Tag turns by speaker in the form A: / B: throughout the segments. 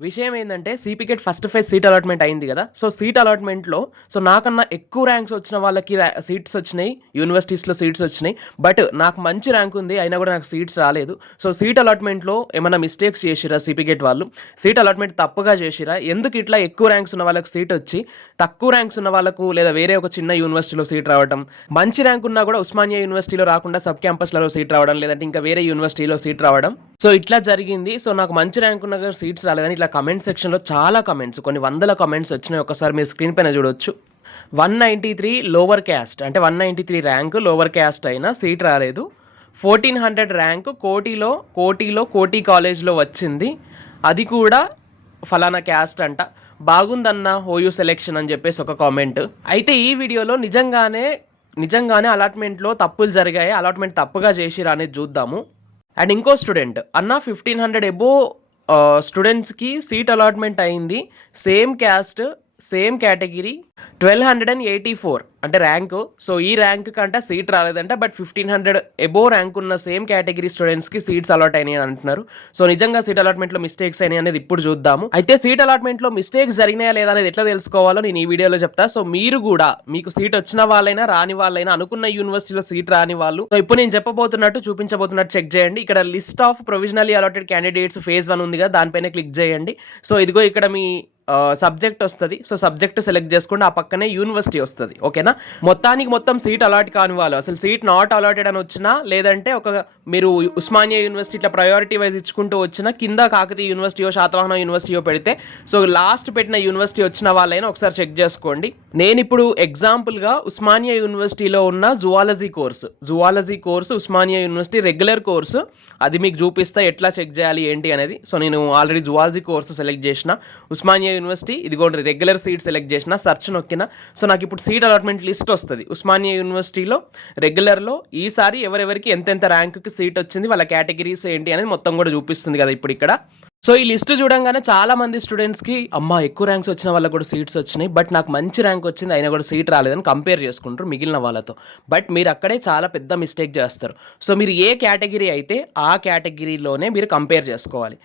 A: విషయం ఏంటంటే CPGET first phase seat allotment అయింది కదా. సో సీట్ అలాట్మెంట్లో సో నాకన్నా ఎక్కువ ర్యాంక్స్ వచ్చిన వాళ్ళకి సీట్స్ వచ్చినాయి యూనివర్సిటీస్లో సీట్స్ వచ్చినాయి. బట్ నాకు మంచి ర్యాంక్ ఉంది అయినా కూడా నాకు సీట్స్ రాలేదు. సో సీట్ అలాట్మెంట్లో ఏమైనా మిస్టేక్స్ చేసిరా సిపికెట్ వాళ్ళు? సీట్ అలాట్మెంట్ తప్పుగా చేసిరా? ఎందుకు ఇట్లా ఎక్కువ ర్యాంక్స్ ఉన్న వాళ్ళకి సీట్ వచ్చి తక్కువ ర్యాంక్స్ ఉన్న వాళ్ళకు లేదా వేరే ఒక చిన్న యూనివర్సిటీలో సీట్ రావడం మంచి ర్యాంక్ ఉన్నా కూడా ఉస్మానియా యూనివర్సిటీలో రాకుండా సబ్ క్యాంపస్లలో సీట్ రావడం లేదంటే ఇంకా వేరే యూనివర్సిటీలో సీట్ రావడం? సో ఇట్లా జరిగింది. సో నాకు మంచి ర్యాంక్ ఉన్న సీట్స్ రాలేదని ఇట్లా కమెంట్ సెక్షన్లో చాలా కమెంట్స్ కొన్ని వందల కమెంట్స్ వచ్చినాయి. ఒకసారి మీరు స్క్రీన్ పైన చూడొచ్చు. One ninety three lower caste అంటే one ninety three rank lower caste అయినా సీట్ రాలేదు. ఫోర్టీన్ హండ్రెడ్ ర్యాంక్ కోటిలో కోటిలో కోటి కాలేజ్లో వచ్చింది. అది కూడా ఫలానా క్యాస్ట్ అంట. బాగుందన్న హోయూ సెలెక్షన్ అని చెప్పేసి ఒక కామెంట్ అయితే ఈ వీడియోలో నిజంగానే నిజంగానే అలాట్మెంట్లో తప్పులు జరిగాయి? అలాట్మెంట్ తప్పుగా చేసిరా అనేది చూద్దాము. అండ్ ఇంకో స్టూడెంట్ అన్న ఫిఫ్టీన్ హండ్రెడ్ ఎబో స్టూడెంట్స్కి సీట్ అలాట్మెంట్ అయింది. Same caste same category twelve hundred and eighty four అంటే ర్యాంకు. సో ఈ ర్యాంక్ కంటే సీట్ రాలేదంట but fifteen hundred above rank ఉన్న సేమ్ కేటగిరీ స్టూడెంట్స్కి సీట్స్ అలాట్ అయినాయి అని అంటున్నారు. సో నిజంగా సీట్ అలాట్మెంట్లో మిస్టేక్స్ అయినాయి అనేది ఇప్పుడు చూద్దాము. అయితే సీట్ అలాట్మెంట్లో మిస్టేక్స్ జరిగినాయా లేదా అనేది ఎట్లా తెలుసుకోవాలో నేను ఈ వీడియోలో చెప్తా. సో మీరు కూడా మీకు సీట్ వచ్చిన వాళ్ళైనా రాని వాళ్ళైనా అనుకున్న యూనివర్సిటీలో సీట్ రాని వాళ్ళు సో ఇప్పుడు నేను చెప్పబోతున్నట్టు చూపించబోతున్నట్టు చెక్ చేయండి. ఇక్కడ list of provisionally allotted candidates phase one ఉంది కదా దానిపైన క్లిక్ చేయండి. సో ఇదిగో ఇక్కడ మీ సబ్జెక్ట్ వస్తుంది. సో సబ్జెక్ట్ సెలెక్ట్ చేసుకుంటే ఆ పక్కనే యూనివర్సిటీ వస్తుంది. ఓకేనా మొత్తానికి మొత్తం సీట్ అలాట్ కాని వాళ్ళు. అసలు సీట్ నాట్ అలాటెడ్ అని వచ్చినా లేదంటే ఒక మీరు ఉస్మానియా యూనివర్సిటీ ఇట్లా ప్రయారిటీ వైజ్ ఇచ్చుకుంటూ వచ్చిన కింద కాకతీయ యూనివర్సిటీయో శాతవాహన యూనివర్సిటీయో పెడితే సో లాస్ట్ పెట్టిన యూనివర్సిటీ వచ్చిన వాళ్ళైనా ఒకసారి చెక్ చేసుకోండి. నేను ఇప్పుడు ఎగ్జాంపుల్గా ఉస్మానియా యూనివర్సిటీలో ఉన్న zoology course zoology course Osmania university regular course అది మీకు చూపిస్తా ఎట్లా చెక్ చేయాలి ఏంటి అనేది. సో నేను ఆల్రెడీ జువాలజీ కోర్సు సెలెక్ట్ చేసిన. ఉస్మానియా యూనివర్సిటీ ఇదిగోండి రెగ్యులర్ సీట్ సెలెక్ట్ చేసిన సర్చ్ నొక్కిన. సో నాకు ఇప్పుడు సీట్ అలాట్మెంట్ లిస్ట్ వస్తుంది. ఉస్మానియా యూనివర్సిటీలో రెగ్యులర్లో ఈసారి ఎవరెవరికి ఎంతెంత ర్యాంకుకి సీట్ వచ్చింది వాళ్ళ కేటగిరీస్ ఏంటి అనేది మొత్తం కూడా చూపిస్తుంది కదా ఇప్పుడు ఇక్కడ. సో ఈ లిస్ట్ చూడంగానే చాలా మంది స్టూడెంట్స్కి అమ్మ ఎక్కువ ర్యాంక్స్ వచ్చిన వాళ్ళకి కూడా సీట్స్ వచ్చినాయి బట్ నాకు మంచి ర్యాంక్ వచ్చింది అయినా కూడా సీట్ రాలేదని కంపేర్ చేసుకుంటారు మిగిలిన వాళ్ళతో. బట్ మీరు అక్కడే చాలా పెద్ద మిస్టేక్ చేస్తారు. సో మీరు ఏ కేటగిరీ అయితే ఆ కేటగిరీలోనే మీరు కంపేర్ చేసుకోవాలి.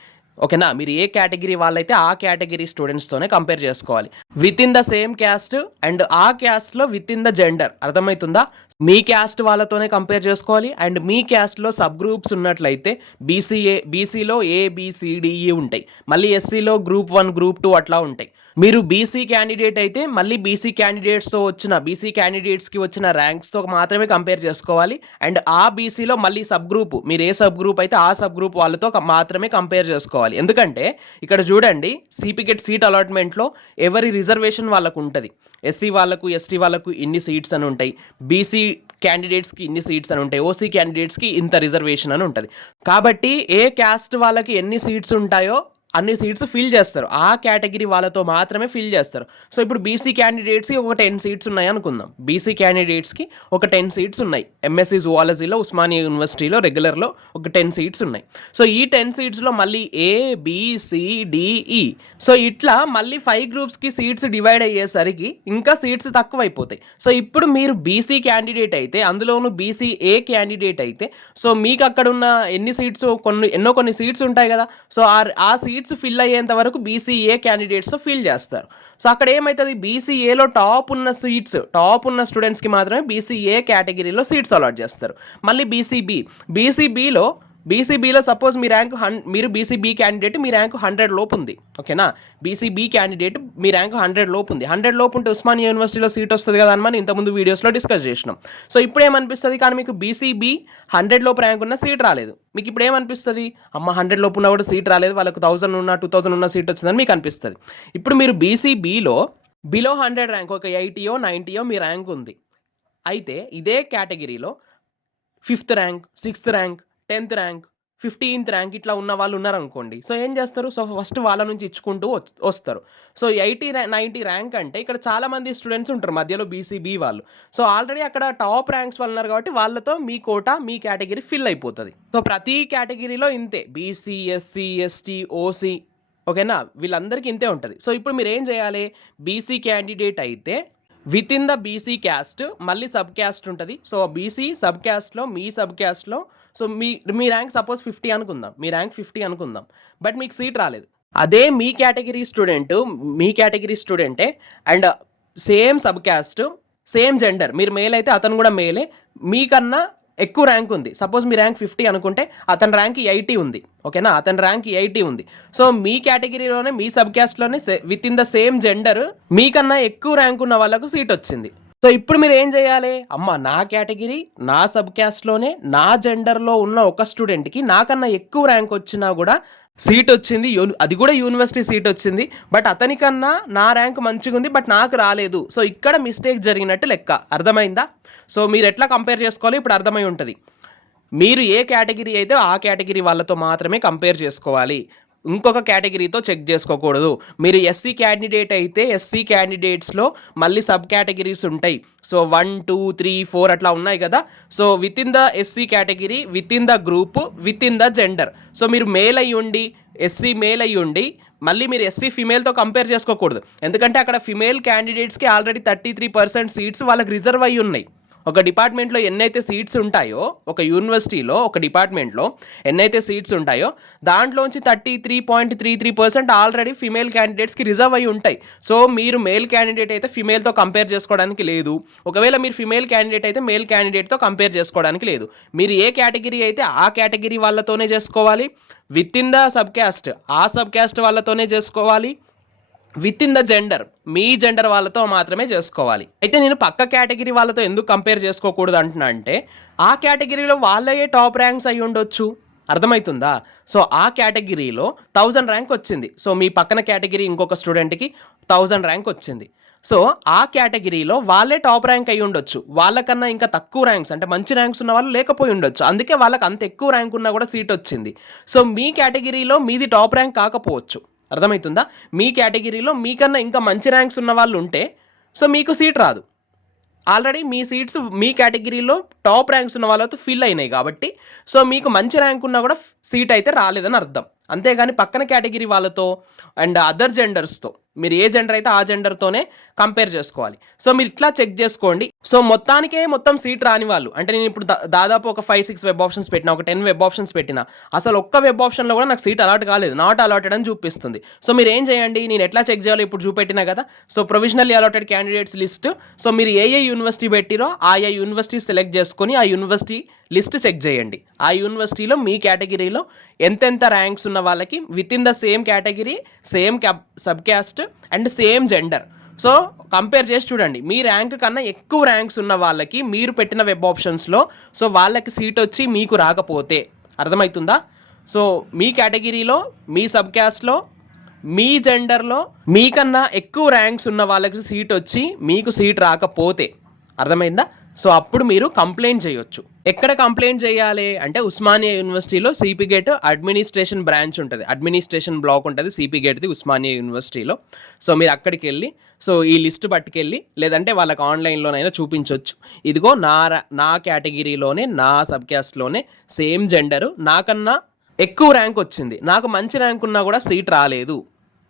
A: ఓకేనా? మీరు ఏ కేటగిరీ వాళ్ళైతే ఆ కేటగిరీ స్టూడెంట్స్తోనే కంపేర్ చేసుకోవాలి. With in the same caste and ఆ క్యాస్ట్లో విత్ ఇన్ ద జెండర్ అర్థమవుతుందా? మీ క్యాస్ట్ వాళ్ళతోనే కంపేర్ చేసుకోవాలి. అండ్ మీ క్యాస్ట్లో సబ్ గ్రూప్స్ ఉన్నట్లయితే బీసీఏ బీసీలో ఏబిసిడిఈ ఉంటాయి. మళ్ళీ ఎస్సీలో గ్రూప్ వన్ గ్రూప్ టూ అట్లా ఉంటాయి. మీరు బీసీ క్యాండిడేట్ అయితే మళ్ళీ బీసీ క్యాండిడేట్స్తో వచ్చిన బీసీ క్యాండిడేట్స్కి వచ్చిన ర్యాంక్స్తో మాత్రమే కంపేర్ చేసుకోవాలి. అండ్ ఆ బీసీలో మళ్ళీ సబ్ గ్రూప్ మీరు ఏ సబ్ గ్రూప్ అయితే ఆ సబ్ గ్రూప్ వాళ్ళతో మాత్రమే కంపేర్ చేసుకోవాలి. ఎందుకంటే ఇక్కడ చూడండి సిపికెట్ సీట్ అలాట్మెంట్లో ఎవరి రిజర్వేషన్ వాళ్ళకు ఉంటుంది? ఎస్సీ వాళ్ళకు ఎస్టీ వాళ్ళకు ఇన్ని సీట్స్ అని ఉంటాయి. బీసీ క్యాండిడేట్స్కి ఇన్ని సీట్స్ అని ఉంటాయి ఓసీ క్యాండిడేట్స్కి ఇంత రిజర్వేషన్ అని ఉంటుంది. కాబట్టి ఏ క్యాస్ట్ వాళ్ళకి ఎన్ని సీట్స్ ఉంటాయో అన్ని సీట్స్ ఫిల్ చేస్తారు. ఆ కేటగిరీ వాళ్ళతో మాత్రమే ఫిల్ చేస్తారు. సో ఇప్పుడు బీసీ క్యాండిడేట్స్కి ఒక టెన్ సీట్స్ ఉన్నాయి అనుకుందాం. బీసీ క్యాండిడేట్స్కి ఒక టెన్ సీట్స్ ఉన్నాయి. ఎంఎస్సీ జువాలజీలో ఉస్మానియా యూనివర్సిటీలో రెగ్యులర్లో ఒక టెన్ సీట్స్ ఉన్నాయి. సో ఈ టెన్ సీట్స్లో మళ్ళీ A B C D E e. So ఇట్లా మళ్ళీ ఫైవ్ గ్రూప్స్కి సీట్స్ డివైడ్ అయ్యేసరికి ఇంకా సీట్స్ తక్కువైపోతాయి. సో ఇప్పుడు మీరు బీసీ క్యాండిడేట్ అయితే అందులోనూ బీసీ ఏ క్యాండిడేట్ అయితే సో మీకు అక్కడ ఉన్న ఎన్ని సీట్స్ కొన్ని ఎన్నో కొన్ని సీట్స్ ఉంటాయి కదా. సో ఆ సీట్స్ సీట్స్ ఫిల్ అయ్యేంత వరకు బీసీఏ క్యాండిడేట్స్ ఫిల్ చేస్తారు. సో అక్కడ ఏమవుతుంది బీసీఏలో టాప్ ఉన్న సీట్స్ టాప్ ఉన్న స్టూడెంట్స్కి మాత్రమే బీసీఏ కేటగిరీలో సీట్స్ అలాట్ చేస్తారు. మళ్ళీ బీసీబీ బీసీబీలో బీసీబీలో సపోజ్ మీ ర్యాంక్ హన్ మీరు బీసీబీ క్యాండిడేట్ మీ ర్యాంక్ హండ్రెడ్ లోపు ఉంది. ఓకేనా? బీసీబీ క్యాండిడేట్ మీ ర్యాంక్ హండ్రెడ్ లోపు ఉంది. హండ్రెడ్ లోపు ఉంటే ఉస్మానియా యూనివర్సిటీలో సీట్ వస్తుంది కదా అని మనం ఇంతకుముందు వీడియోస్లో డిస్కస్ చేసినాం. సో ఇప్పుడు ఏమనిపిస్తుంది కానీ మీకు బీసీబీ హండ్రెడ్ లోపు ర్యాంక్ ఉన్న సీట్ రాలేదు. మీకు ఇప్పుడు ఏమనిపిస్తుంది అమ్మ హండ్రెడ్ లోపు ఉన్న కూడా సీట్ రాలేదు. వాళ్ళకు థౌసండ్ ఉన్న టూ థౌసండ్ ఉన్న సీట్ వచ్చిందని మీకు అనిపిస్తుంది. ఇప్పుడు మీరు బీసీబీలో బిలో హండ్రెడ్ ర్యాంక్ ఒక ఎయిటీయో నైంటీయో మీ ర్యాంక్ ఉంది. అయితే ఇదే కేటగిరీలో fifth rank sixth rank tenth rank fifteenth rank ఇట్లా ఉన్న వాళ్ళు ఉన్నారనుకోండి. సో ఏం చేస్తారు? సో ఫస్ట్ వాళ్ళ నుంచి ఇచ్చుకుంటూ వస్తారు. సో ఎయిటీ నైంటీ ర్యాంక్ అంటే ఇక్కడ చాలామంది స్టూడెంట్స్ ఉంటారు మధ్యలో బీసీబీ వాళ్ళు. సో ఆల్రెడీ అక్కడ టాప్ ర్యాంక్స్ వాళ్ళు ఉన్నారు కాబట్టి వాళ్ళతో మీ కోట మీ కేటగిరీ ఫిల్ అయిపోతుంది. సో ప్రతి కేటగిరీలో ఇంతే. బీసీ ఎస్సీ ఎస్టీ ఓసీ ఓకేనా? వీళ్ళందరికీ ఇంతే ఉంటుంది. సో ఇప్పుడు మీరు ఏం చేయాలి? బీసీ క్యాండిడేట్ అయితే with in the BC caste మళ్ళీ సబ్ క్యాస్ట్ ఉంటుంది. సో బీసీ సబ్ క్యాస్ట్లో మీ సబ్ క్యాస్ట్లో సో మీ మీ ర్యాంక్ సపోజ్ ఫిఫ్టీ అనుకుందాం. మీ ర్యాంక్ ఫిఫ్టీ అనుకుందాం. బట్ మీకు సీట్ రాలేదు. అదే మీ కేటగిరీ స్టూడెంట్ మీ category స్టూడెంటే and same sub caste same gender మీరు మేల్ అయితే అతను కూడా మేలే మీకన్నా ఎక్కువ ర్యాంక్ ఉంది. సపోజ్ మీ ర్యాంక్ ఫిఫ్టీ అనుకుంటే అతని ర్యాంక్ ఎయిటీ ఉంది. ఓకేనా అతని ర్యాంక్ ఎయిటీ ఉంది. సో మీ కేటగిరీలోనే మీ సబ్ క్యాస్ట్లోనే with in the same gender మీకన్నా ఎక్కువ ర్యాంక్ ఉన్న వాళ్ళకు సీట్ వచ్చింది. సో ఇప్పుడు మీరు ఏం చేయాలి? అమ్మ నా కేటగిరీ నా సబ్ క్యాస్ట్లోనే నా జెండర్లో ఉన్న ఒక స్టూడెంట్కి నాకన్నా ఎక్కువ ర్యాంక్ వచ్చినా కూడా సీట్ వచ్చింది. అది కూడా యూనివర్సిటీ సీట్ వచ్చింది. బట్ అతనికన్నా నా ర్యాంక్ మంచిగా ఉంది బట్ నాకు రాలేదు. సో ఇక్కడ మిస్టేక్ జరిగినట్టు లెక్క. అర్థమైందా? సో మీరు ఎట్లా కంపేర్ చేసుకోవాలి? ఇప్పుడు అర్థమై ఉంటుంది. మీరు ఏ కేటగిరీ అయితే ఆ కేటగిరీ వాళ్ళతో మాత్రమే కంపేర్ చేసుకోవాలి. ఇంకొక కేటగిరీతో చెక్ చేసుకోకూడదు. మీరు ఎస్సీ క్యాండిడేట్ అయితే ఎస్సీ క్యాండిడేట్స్లో మళ్ళీ సబ్ కేటగిరీస్ ఉంటాయి. So one two three four అట్లా ఉన్నాయి కదా. So within the SC category within the group within the gender so మీరు మేల్ అయ్యి ఉండి ఎస్సీ మేల్ అయ్యి ఉండి మళ్ళీ మీరు ఎస్సీ ఫిమేల్తో కంపేర్ చేసుకోకూడదు. ఎందుకంటే అక్కడ ఫిమేల్ క్యాండిడేట్స్కి already thirty three percent seats వాళ్ళకి రిజర్వ్ అయ్యి ఉన్నాయి. ఒక డిపార్ట్మెంట్లో ఎన్నైతే సీట్స్ ఉంటాయో ఒక యూనివర్సిటీలో ఒక డిపార్ట్మెంట్లో ఎన్నైతే సీట్స్ ఉంటాయో దాంట్లోంచి thirty three point three three percent already female క్యాండిడేట్స్కి రిజర్వ్ అయి ఉంటాయి. సో మీరు మేల్ క్యాండిడేట్ అయితే ఫిమేల్తో కంపేర్ చేసుకోవడానికి లేదు. ఒకవేళ మీరు ఫిమేల్ క్యాండిడేట్ అయితే మేల్ క్యాండిడేట్తో కంపేర్ చేసుకోవడానికి లేదు. మీరు ఏ కేటగిరీ అయితే ఆ కేటగిరీ వాళ్ళతోనే చేసుకోవాలి with in the sub caste ఆ సబ్ క్యాస్ట్ వాళ్ళతోనే చేసుకోవాలి విత్ ఇన్ ద జెండర్ మీ జెండర్ వాళ్ళతో మాత్రమే చేసుకోవాలి. అయితే నేను పక్క కేటగిరీ వాళ్ళతో ఎందుకు కంపేర్ చేసుకోకూడదు అంటున్నా అంటే ఆ కేటగిరీలో వాళ్ళయే టాప్ ర్యాంక్స్ అయి ఉండొచ్చు. అర్థమవుతుందా సో ఆ కేటగిరీలో థౌజండ్ ర్యాంక్ వచ్చింది. సో మీ పక్కన కేటగిరీ ఇంకొక స్టూడెంట్కి థౌజండ్ ర్యాంక్ వచ్చింది. సో ఆ కేటగిరీలో వాళ్ళే టాప్ ర్యాంక్ అయి ఉండొచ్చు. వాళ్ళకన్నా ఇంకా తక్కువ ర్యాంక్స్ అంటే మంచి ర్యాంక్స్ ఉన్న వాళ్ళు లేకపోయి ఉండొచ్చు. అందుకే వాళ్ళకి అంత ఎక్కువ ర్యాంక్ ఉన్నా కూడా సీట్ వచ్చింది. సో మీ కేటగిరీలో మీది టాప్ ర్యాంక్ కాకపోవచ్చు. అర్థమవుతుందా మీ కేటగిరీలో మీకన్నా ఇంకా మంచి ర్యాంక్స్ ఉన్న వాళ్ళు ఉంటే సో మీకు సీట్ రాదు. ఆల్రెడీ మీ సీట్స్ మీ కేటగిరీలో టాప్ ర్యాంక్స్ ఉన్న వాళ్ళతో ఫిల్ అయినాయి కాబట్టి సో మీకు మంచి ర్యాంక్ ఉన్నా కూడా సీట్ అయితే రాలేదని అర్థం. అంతేగాని పక్కన కేటగిరీ వాళ్ళతో అండ్ అదర్ జెండర్స్తో మీరు ఏ జెండర్ అయితే ఆ జెండర్తోనే కంపేర్ చేసుకోవాలి. సో మీరు ఇట్లా చెక్ చేసుకోండి. సో మొత్తానికే మొత్తం సీట్ రాని వాళ్ళు అంటే నేను ఇప్పుడు దాదాపు ఒక ఫైవ్ సిక్స్ వెబ్ ఆప్షన్స్ పెట్టిన ఒక టెన్ వెబ్ ఆప్షన్స్ పెట్టిన అసలు ఒక్క వెబ్ ఆప్షన్లో కూడా నాకు సీట్ అలాట్ కాలేదు. నాట్ అలాటెడ్ అని చూపిస్తుంది. సో మీరు ఏం చేయండి? నేను ఎట్లా చెక్ చేయాలో ఇప్పుడు చూపెట్టినా కదా so provisionally allotted candidates list so మీరు ఏ ఏ యూనివర్సిటీ పెట్టిరో ఏ యూనివర్సిటీ సెలెక్ట్ చేసుకొని ఆ యూనివర్సిటీ లిస్ట్ చెక్ చేయండి. ఆ యూనివర్సిటీలో మీ కేటగిరీలో ఎంతెంత ర్యాంక్స్ ఉన్న వాళ్ళకి within the same category same cap sub caste and same gender. So compare చేసి చూడండి. మీ ర్యాంక్ కన్నా ఎక్కువ ర్యాంక్స్ ఉన్న వాళ్ళకి మీరు పెట్టిన వెబ్ ఆప్షన్స్లో సో వాళ్ళకి సీట్ వచ్చి మీకు రాకపోతే అర్థమవుతుందా సో మీ కేటగిరీలో మీ సబ్ క్యాస్ట్లో మీ జెండర్లో మీకన్నా ఎక్కువ ర్యాంక్స్ ఉన్న వాళ్ళకి సీట్ వచ్చి మీకు సీట్ రాకపోతే అర్థమైందా? సో అప్పుడు మీరు కంప్లైంట్ చేయొచ్చు. ఎక్కడ కంప్లైంట్ చేయాలి? అంటే ఉస్మానియా యూనివర్సిటీలో సిపి గేట్ అడ్మినిస్ట్రేషన్ బ్రాంచ్ ఉంటుంది. అడ్మినిస్ట్రేషన్ బ్లాక్ ఉంటుంది సిపి గేట్ది ఉస్మానియా యూనివర్సిటీలో. సో మీరు అక్కడికి వెళ్ళి సో ఈ లిస్ట్ పట్టుకెళ్ళి లేదంటే వాళ్ళకి ఆన్లైన్లోనైనా చూపించవచ్చు ఇదిగో నా నా కేటగిరీలోనే నా సబ్ క్యాస్ట్లోనే సేమ్ జెండరు. నాకన్నా ఎక్కువ ర్యాంక్ వచ్చింది. నాకు మంచి ర్యాంక్ ఉన్నా కూడా సీట్ రాలేదు.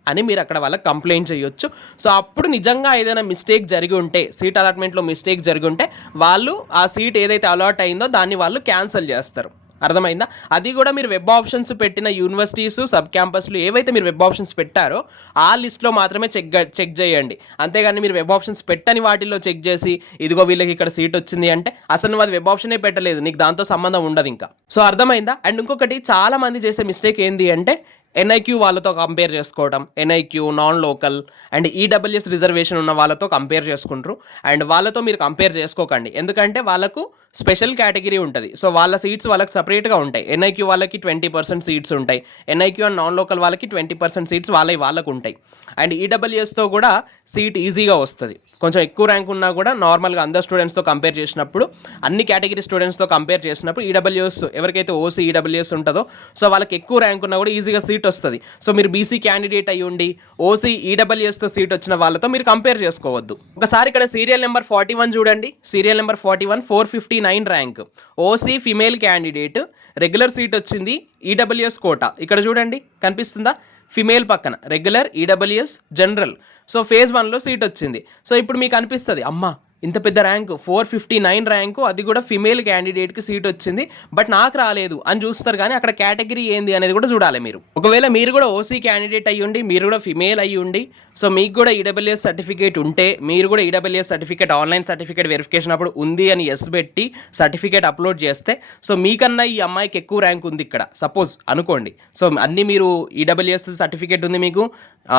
A: అని మీరు అక్కడ వాళ్ళకి కంప్లైంట్ చేయొచ్చు. సో అప్పుడు నిజంగా ఏదైనా మిస్టేక్ జరిగి ఉంటే సీట్ అలాట్మెంట్లో మిస్టేక్ జరిగి ఉంటే వాళ్ళు ఆ సీట్ ఏదైతే అలాట్ అయిందో దాన్ని వాళ్ళు క్యాన్సిల్ చేస్తారు. అర్థమైందా? అది కూడా మీరు వెబ్ ఆప్షన్స్ పెట్టిన యూనివర్సిటీస్ సబ్ క్యాంపస్లు ఏవైతే మీరు వెబ్ ఆప్షన్స్ పెట్టారో ఆ లిస్ట్లో మాత్రమే చెక్ చెక్ చేయండి. అంతేగాని మీరు వెబ్ ఆప్షన్స్ పెట్టని వాటిల్లో చెక్ చేసి ఇదిగో వీళ్ళకి ఇక్కడ సీట్ వచ్చింది అంటే అసలు నువ్వు అది వెబ్ ఆప్షనే పెట్టలేదు నీకు దాంతో సంబంధం ఉండదు ఇంకా. సో అర్థమైందా? అండ్ ఇంకొకటి చాలా మంది చేసే మిస్టేక్ ఏంటి అంటే ఎన్ఐక్యూ వాళ్ళతో కంపేర్ చేసుకోవడం NIQ non local and EWS reservation ఉన్న వాళ్ళతో కంపేర్ చేసుకుంటారు. అండ్ వాళ్ళతో మీరు కంపేర్ చేసుకోకండి. ఎందుకంటే వాళ్ళకు స్పెషల్ కేటగిరీ ఉంటుంది. సో వాళ్ళ సీట్స్ వాళ్ళకి సపరేట్గా ఉంటాయి. ఎన్ఐక్యూ వాళ్ళకి ట్వంటీ పర్సెంట్ సీట్స్ ఉంటాయి. ఎన్ఐక్యూ అండ్ నాన్ లోకల్ వాళ్ళకి ట్వంటీ పర్సెంట్ సీట్స్ వాళ్ళవి వాళ్ళకు ఉంటాయి. అండ్ ఈడబ్ల్యూఎస్తో కూడా సీట్ ఈజీగా వస్తుంది. కొంచెం ఎక్కువ ర్యాంక్ ఉన్నా కూడా నార్మల్గా అందరు స్టూడెంట్స్తో కంపేర్ చేసినప్పుడు అన్ని కేటగిరీ స్టూడెంట్స్తో కంపేర్ చేసినప్పుడు ఈడబ్ల్యూఎస్ ఎవరికైతే ఓసీ ఈడబ్ల్యూఎస్ ఉంటుందో సో వాళ్ళకి ఎక్కువ ర్యాంక్ ఉన్నా కూడా ఈజీగా సీట్ వస్తుంది. సో మీరు బీసీ క్యాండిడేట్ అయ్యి ఉండి ఓసీ ఈడబ్ల్యూఎస్తో సీట్ వచ్చిన వాళ్ళతో మీరు కంపేర్ చేసుకోవద్దు. ఒకసారి ఇక్కడ సీరియల్ నెంబర్ ఫార్టీ వన్ చూడండి. Serial number forty one four fifty nine rank. OC female candidate regular seat వచ్చింది ఈడబ్ల్యూఎస్ కోటా. ఇక్కడ చూడండి కనిపిస్తుందా? ఫిమేల్ పక్కన regular EWS general so phase వన్లో సీట్ వచ్చింది. సో ఇప్పుడు మీకు అనిపిస్తుంది అమ్మ ఇంత పెద్ద rank four fifty nine rank అది కూడా ఫిమేల్ క్యాండిడేట్కి సీట్ వచ్చింది బట్ నాకు రాలేదు అని చూస్తారు కానీ అక్కడ కేటగిరీ ఏంది అనేది కూడా చూడాలి మీరు. ఒకవేళ మీరు కూడా ఓసీ క్యాండిడేట్ అయ్యి ఉండి మీరు కూడా ఫిమేల్ అయ్యి ఉండి సో మీకు కూడా ఈడబ్ల్యూఎస్ సర్టిఫికేట్ ఉంటే మీరు కూడా EWS certificate online certificate verification అప్పుడు ఉంది అని ఎస్ పెట్టి సర్టిఫికేట్ అప్లోడ్ చేస్తే సో మీకన్నా ఈ అమ్మాయికి ఎక్కువ ర్యాంక్ ఉంది ఇక్కడ. సపోజ్ అనుకోండి సో అన్నీ మీరు ఈడబ్ల్యూఎస్ సర్టిఫికేట్ ఉంది మీకు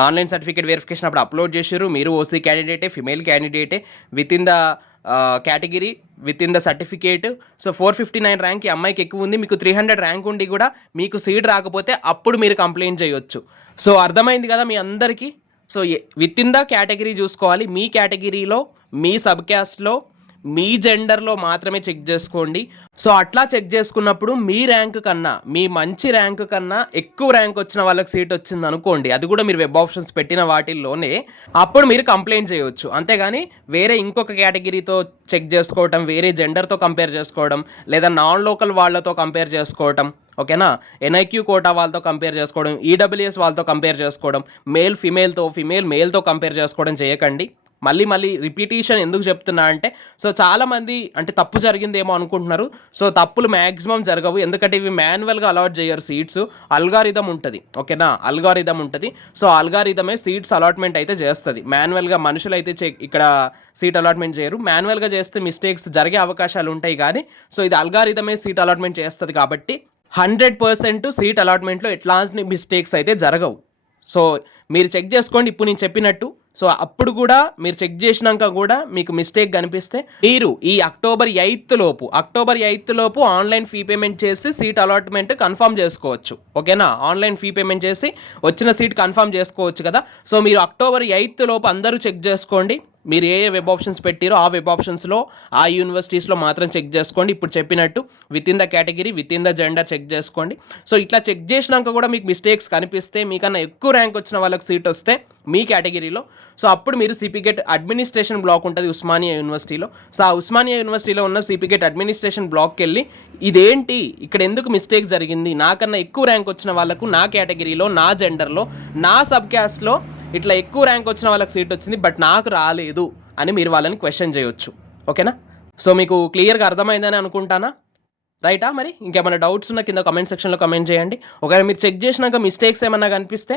A: ఆన్లైన్ సర్టిఫికేట్ వెరిఫికేషన్ అప్పుడు అప్లోడ్ చేసారు మీరు ఓసీ క్యాండిడేటే female క్యాండిడేటే within the category within the certificate so four fifty nine rank ఈ అమ్మాయికి ఎక్కువ ఉంది. మీకు త్రీ హండ్రెడ్ ర్యాంక్ ఉండి కూడా మీకు సీట్ రాకపోతే అప్పుడు మీరు కంప్లైంట్ చేయొచ్చు. సో అర్థమైంది కదా మీ అందరికీ? So with in the category చూసుకోవాలి. మీ కేటగిరీలో మీ సబ్ క్యాస్ట్లో మీ జెండర్లో మాత్రమే చెక్ చేసుకోండి. సో అట్లా చెక్ చేసుకున్నప్పుడు మీ ర్యాంక్ కన్నా మీ మంచి ర్యాంక్ కన్నా ఎక్కువ ర్యాంక్ వచ్చిన వాళ్ళకి సీట్ వచ్చింది అనుకోండి. అది కూడా మీరు వెబ్ ఆప్షన్స్ పెట్టిన వాటిల్లోనే అప్పుడు మీరు కంప్లైంట్ చేయొచ్చు. అంతేగాని వేరే ఇంకొక కేటగిరీతో చెక్ చేసుకోవటం వేరే జెండర్తో కంపేర్ చేసుకోవడం లేదా నాన్ లోకల్ వాళ్ళతో కంపేర్ చేసుకోవటం ఓకేనా ఎన్ఐక్యూ కోటా వాళ్ళతో కంపేర్ చేసుకోవడం ఈడబ్ల్యూఎస్ వాళ్ళతో కంపేర్ చేసుకోవడం మేల్ ఫిమేల్తో ఫిమేల్ మేల్తో కంపేర్ చేసుకోవడం చేయకండి. మళ్ళీ మళ్ళీ రిపీటేషన్ ఎందుకు చెప్తున్నా అంటే సో చాలామంది అంటే తప్పు జరిగిందేమో అనుకుంటున్నారు. సో తప్పులు మ్యాక్సిమం జరగవు. ఎందుకంటే ఇవి మాన్యువల్గా అలాట్ చేయరు సీట్స్ అల్గారిథం ఉంటుంది. ఓకేనా? అల్గారిథం ఉంటుంది. సో అల్గారిథమే సీట్స్ అలాట్మెంట్ అయితే చేస్తుంది. మాన్యువల్గా మనుషులు అయితే చే ఇక్కడ సీట్ అలాట్మెంట్ చేయరు. మాన్యువల్గా చేస్తే మిస్టేక్స్ జరిగే అవకాశాలు ఉంటాయి కానీ సో ఇది అల్గారిథమే సీట్ అలాట్మెంట్ చేస్తుంది కాబట్టి హండ్రెడ్ పర్సెంట్ సీట్ అలాట్మెంట్లో ఎట్లాంటి మిస్టేక్స్ అయితే జరగవు. సో మీరు చెక్ చేసుకోండి ఇప్పుడు నేను చెప్పినట్టు. సో అప్పుడు కూడా మీరు చెక్ చేసినాక కూడా మీకు మిస్టేక్ కనిపిస్తే మీరు ఈ అక్టోబర్ ఎయిత్ లోపు అక్టోబర్ ఎయిత్ లోపు ఆన్లైన్ ఫీ పేమెంట్ చేసి సీట్ అలాట్మెంట్ కన్ఫర్మ్ చేసుకోవచ్చు. ఓకేనా? ఆన్లైన్ ఫీ పేమెంట్ చేసి వచ్చిన సీట్ కన్ఫర్మ్ చేసుకోవచ్చు కదా. సో మీరు అక్టోబర్ ఎయిత్ లోపు అందరూ చెక్ చేసుకోండి. మీరు ఏ ఏ వెబ్ ఆప్షన్స్ పెట్టారో ఆ వెబ్ ఆప్షన్స్లో ఆ యూనివర్సిటీస్లో మాత్రం చెక్ చేసుకోండి. ఇప్పుడు చెప్పినట్టు within the category within the gender check చేసుకోండి. సో ఇట్లా చెక్ చేసినాక కూడా మీకు మిస్టేక్స్ కనిపిస్తే మీకన్నా ఎక్కువ ర్యాంక్ వచ్చిన వాళ్ళకి సీట్ వస్తే మీ కేటగిరీలో సో అప్పుడు మీరు సిపికెట్ అడ్మినిస్ట్రేషన్ బ్లాక్ ఉంటుంది ఉస్మానియా యూనివర్సిటీలో సో ఆ ఉస్మానియా యూనివర్సిటీలో ఉన్న సిపికెట్ అడ్మినిస్ట్రేషన్ బ్లాక్కి వెళ్ళి ఇదేంటి? ఇక్కడ ఎందుకు మిస్టేక్ జరిగింది? నాకన్నా ఎక్కువ ర్యాంక్ వచ్చిన వాళ్ళకు నా కేటగిరీలో నా జెండర్లో నా సబ్ క్యాస్ట్లో ఇట్లా ఎక్కువ ర్యాంక్ వచ్చిన వాళ్ళకి సీట్ వచ్చింది బట్ నాకు రాలేదు అని మీరు వాళ్ళని క్వశ్చన్ చేయొచ్చు. ఓకేనా సో మీకు క్లియర్గా అర్థమైందని అనుకుంటానా? రైటా మరి ఇంకేమైనా డౌట్స్ ఉన్న కింద కమెంట్ సెక్షన్లో కమెంట్ చేయండి. ఒకవేళ మీరు చెక్ చేసినాక మిస్టేక్స్ ఏమన్నా కనిపిస్తే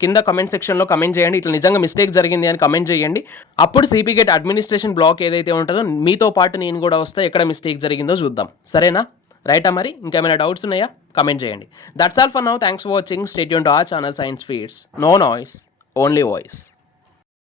A: కింద కమెంట్ సెక్షన్లో కమెంట్ చేయండి. ఇట్లా నిజంగా మిస్టేక్ జరిగింది అని కమెంట్ చేయండి. అప్పుడు సిపిగేట్ అడ్మినిస్ట్రేషన్ బ్లాక్ ఏదైతే ఉంటుందో మీతో పాటు నేను కూడా వస్తే ఎక్కడ మిస్టేక్ జరిగిందో చూద్దాం. సరేనా? రైటా మరి? ఇంకేమైనా డౌట్స్ ఉన్నాయా? కమెంట్ చేయండి. That's all for now thanks for watching stay Yoon to a channel science feeds no noise only voice.